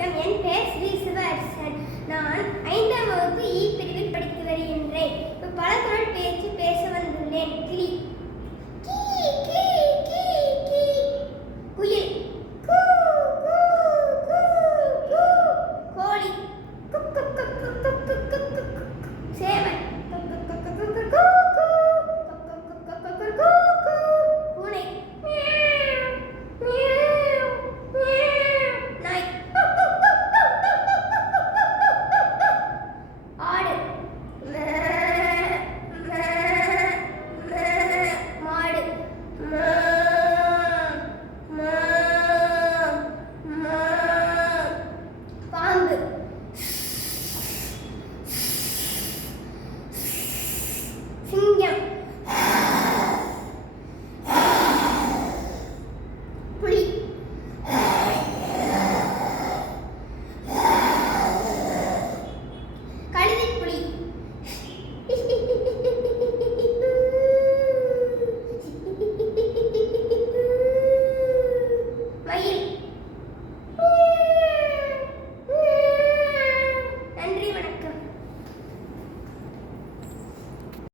வணக்கம். என் பெயர் ஸ்ரீ சிவஅரசன். நான் 5ஆம் வகுப்பு பிரிவில் படித்து வருகின்றேன். பல குரல் பேச்சு பேச வந்துள்ளேன். கிளி